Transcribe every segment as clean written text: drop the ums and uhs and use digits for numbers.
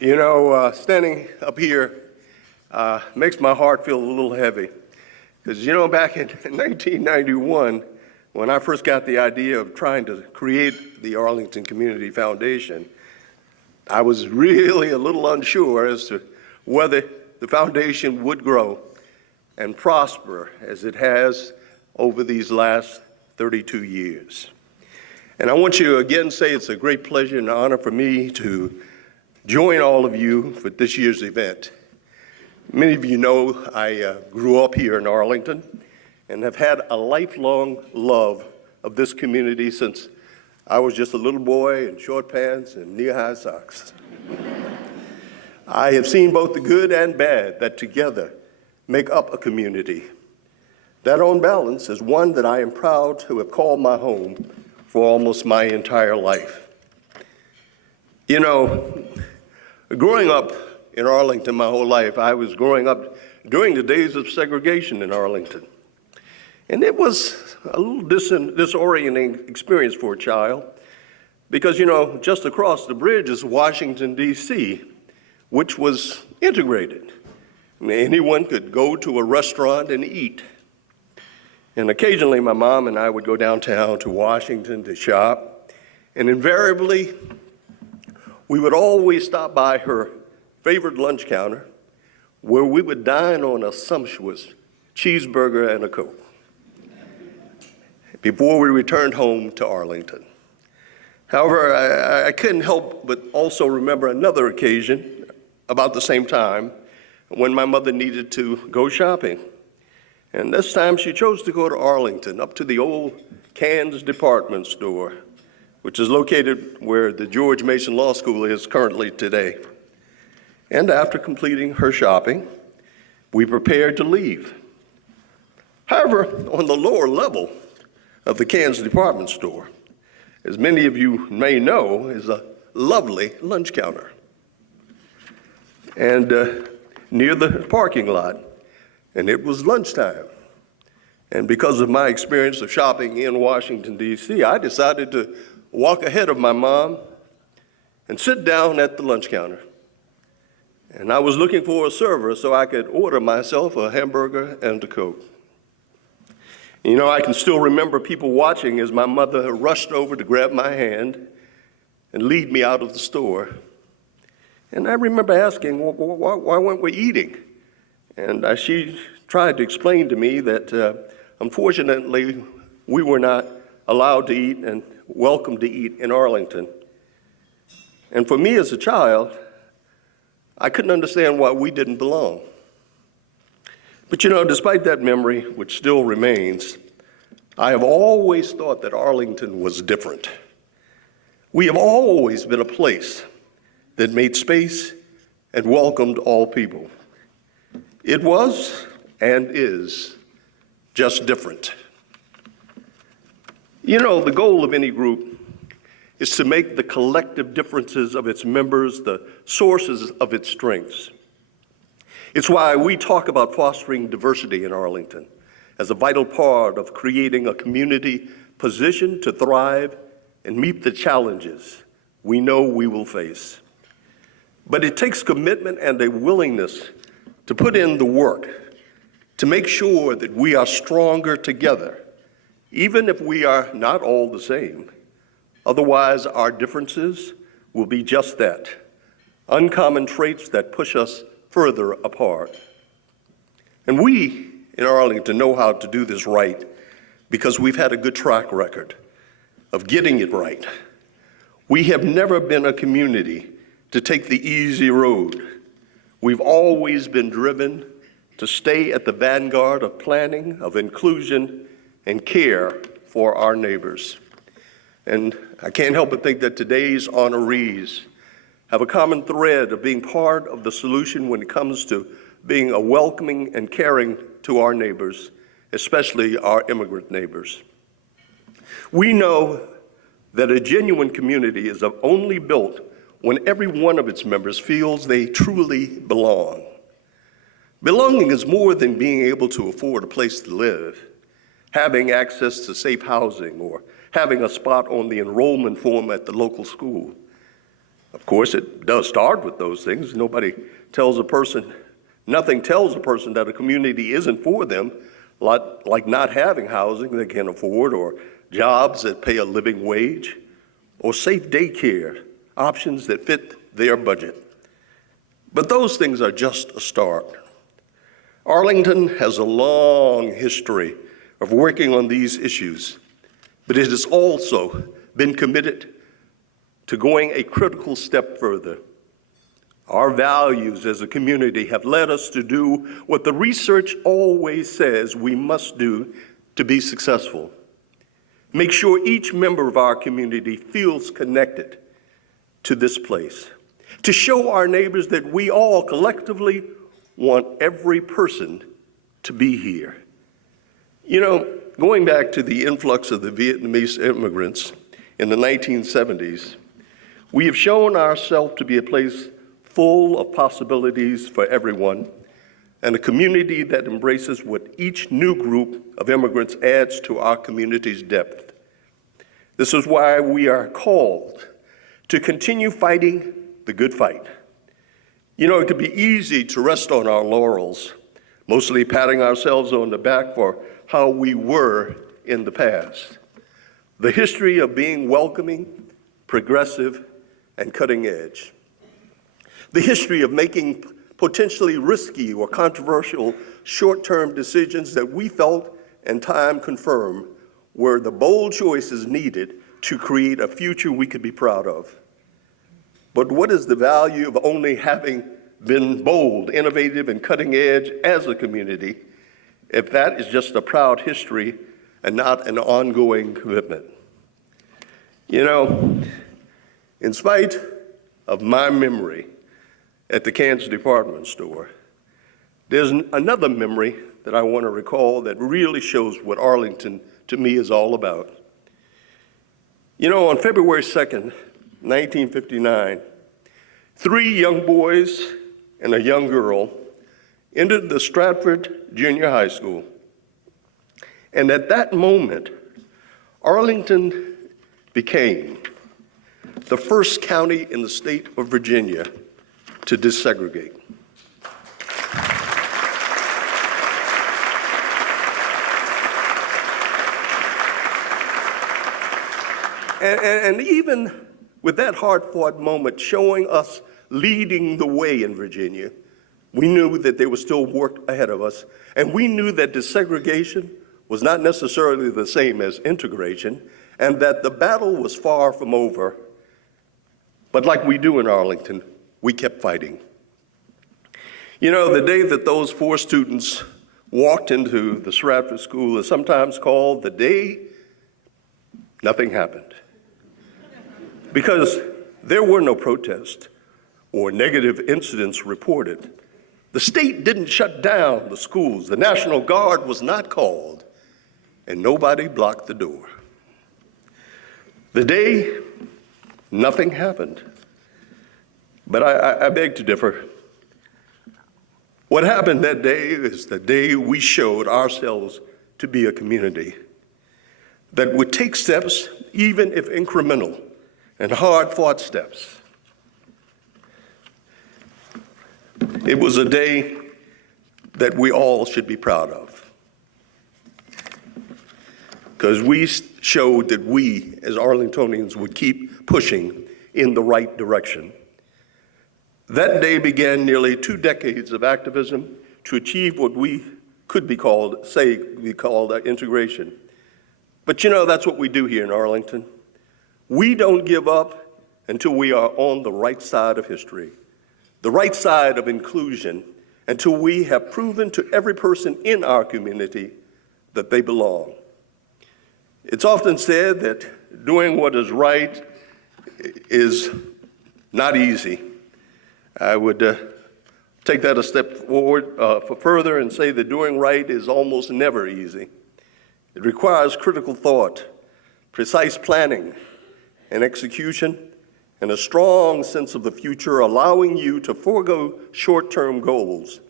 Standing up here makes my heart feel a little heavy. Because, back in 1991, when I first got the idea of trying to create the Arlington Community Foundation, I was really a little unsure as to whether the foundation would grow and prosper as it has over these last 32 years. And I want you to again say it's a great pleasure and honor for me to join all of you for this year's event. Many of you know I grew up here in Arlington and have had a lifelong love of this community since I was just a little boy in short pants and knee-high socks. I have seen both the good and bad that together make up a community. That on balance is one that I am proud to have called my home for almost my entire life. Growing up in Arlington my whole life, I was growing up during the days of segregation in Arlington. And it was a little disorienting experience for a child because, just across the bridge is Washington, D.C., which was integrated. Anyone could go to a restaurant and eat. And occasionally my mom and I would go downtown to Washington to shop. And invariably, we would always stop by her favorite lunch counter where we would dine on a sumptuous cheeseburger and a Coke before we returned home to Arlington. However, I couldn't help but also remember another occasion about the same time when my mother needed to go shopping. And this time she chose to go to Arlington, up to the old Cannes department store, which is located where the George Mason Law School is currently today. And after completing her shopping, we prepared to leave. However, on the lower level of the Cannes department store, as many of you may know, is a lovely lunch counter. And near the parking lot, and it was lunchtime. And because of my experience of shopping in Washington, D.C., I decided to walk ahead of my mom and sit down at the lunch counter. And I was looking for a server so I could order myself a hamburger and a Coke. I can still remember people watching as my mother rushed over to grab my hand and lead me out of the store. And I remember asking, why weren't we eating? And she tried to explain to me that unfortunately we were not allowed to eat and welcome to eat in Arlington. And for me as a child, I couldn't understand why we didn't belong. But despite that memory, which still remains, I have always thought that Arlington was different. We have always been a place that made space and welcomed all people. It was and is just different. The goal of any group is to make the collective differences of its members the sources of its strengths. It's why we talk about fostering diversity in Arlington as a vital part of creating a community positioned to thrive and meet the challenges we know we will face. But it takes commitment and a willingness to put in the work to make sure that we are stronger together, even if we are not all the same. Otherwise, our differences will be just that, uncommon traits that push us further apart. And we in Arlington know how to do this right because we've had a good track record of getting it right. We have never been a community to take the easy road. We've always been driven to stay at the vanguard of planning, of inclusion, and care for our neighbors. And I can't help but think that today's honorees have a common thread of being part of the solution when it comes to being a welcoming and caring to our neighbors, especially our immigrant neighbors. We know that a genuine community is only built when every one of its members feels they truly belong. Belonging is more than being able to afford a place to live, having access to safe housing, or having a spot on the enrollment form at the local school. Of course, it does start with those things. Nothing tells a person that a community isn't for them, like not having housing they can afford, or jobs that pay a living wage, or safe daycare options that fit their budget. But those things are just a start. Arlington has a long history of working on these issues, but it has also been committed to going a critical step further. Our values as a community have led us to do what the research always says we must do to be successful. Make sure each member of our community feels connected to this place, to show our neighbors that we all collectively want every person to be here. You know, going back to the influx of the Vietnamese immigrants in the 1970s, we have shown ourselves to be a place full of possibilities for everyone, and a community that embraces what each new group of immigrants adds to our community's depth. This is why we are called to continue fighting the good fight. You know, it could be easy to rest on our laurels, mostly patting ourselves on the back for how we were in the past. The history of being welcoming, progressive, and cutting edge. The history of making potentially risky or controversial short-term decisions that we felt and time confirmed were the bold choices needed to create a future we could be proud of. But what is the value of only having been bold, innovative, and cutting edge as a community if that is just a proud history and not an ongoing commitment? You know, in spite of my memory at the Kansas department store, there's another memory that I want to recall that really shows what Arlington to me is all about. You know, on February 2nd, 1959, 3 young boys and a young girl entered the Stratford Junior High School. And at that moment, Arlington became the first county in the state of Virginia to desegregate. And even with that hard-fought moment showing us leading the way in Virginia, we knew that there was still work ahead of us, and we knew that desegregation was not necessarily the same as integration, and that the battle was far from over. But like we do in Arlington, we kept fighting. You know, the day that those 4 students walked into the Stratford School is sometimes called the day nothing happened. Because there were no protests or negative incidents reported. The state didn't shut down the schools. The National Guard was not called, and nobody blocked the door. The day nothing happened. But I beg to differ. What happened that day is the day we showed ourselves to be a community that would take steps, even if incremental, and hard-fought steps. It was a day that we all should be proud of, because we showed that we, as Arlingtonians, would keep pushing in the right direction. That day began nearly 2 decades of activism to achieve what we could be called integration. But you know, that's what we do here in Arlington. We don't give up until we are on the right side of history, the right side of inclusion, until we have proven to every person in our community that they belong. It's often said that doing what is right is not easy. I would take that a step forward further and say that doing right is almost never easy. It requires critical thought, precise planning and execution, and a strong sense of the future, allowing you to forego short-term goals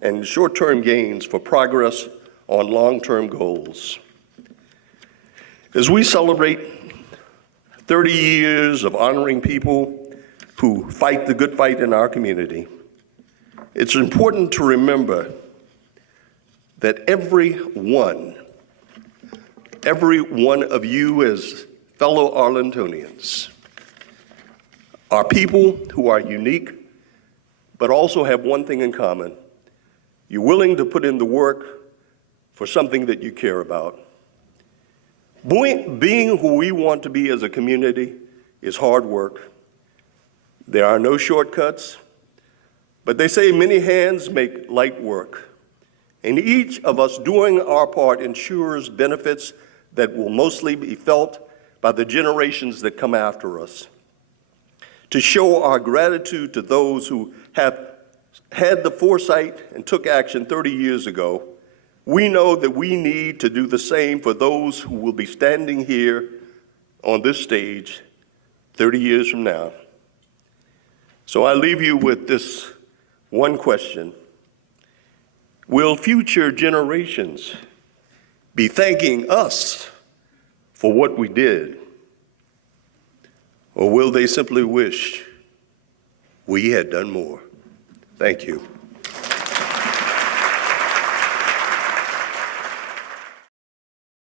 and short-term gains for progress on long-term goals. As we celebrate 30 years of honoring people who fight the good fight in our community, it's important to remember that every one of you as fellow Arlingtonians are people who are unique, but also have one thing in common. You're willing to put in the work for something that you care about. Being who we want to be as a community is hard work. There are no shortcuts, but they say many hands make light work. And each of us doing our part ensures benefits that will mostly be felt by the generations that come after us. To show our gratitude to those who have had the foresight and took action 30 years ago, we know that we need to do the same for those who will be standing here on this stage 30 years from now. So I leave you with this one question. Will future generations be thanking us for what we did? Or will they simply wish we had done more? Thank you.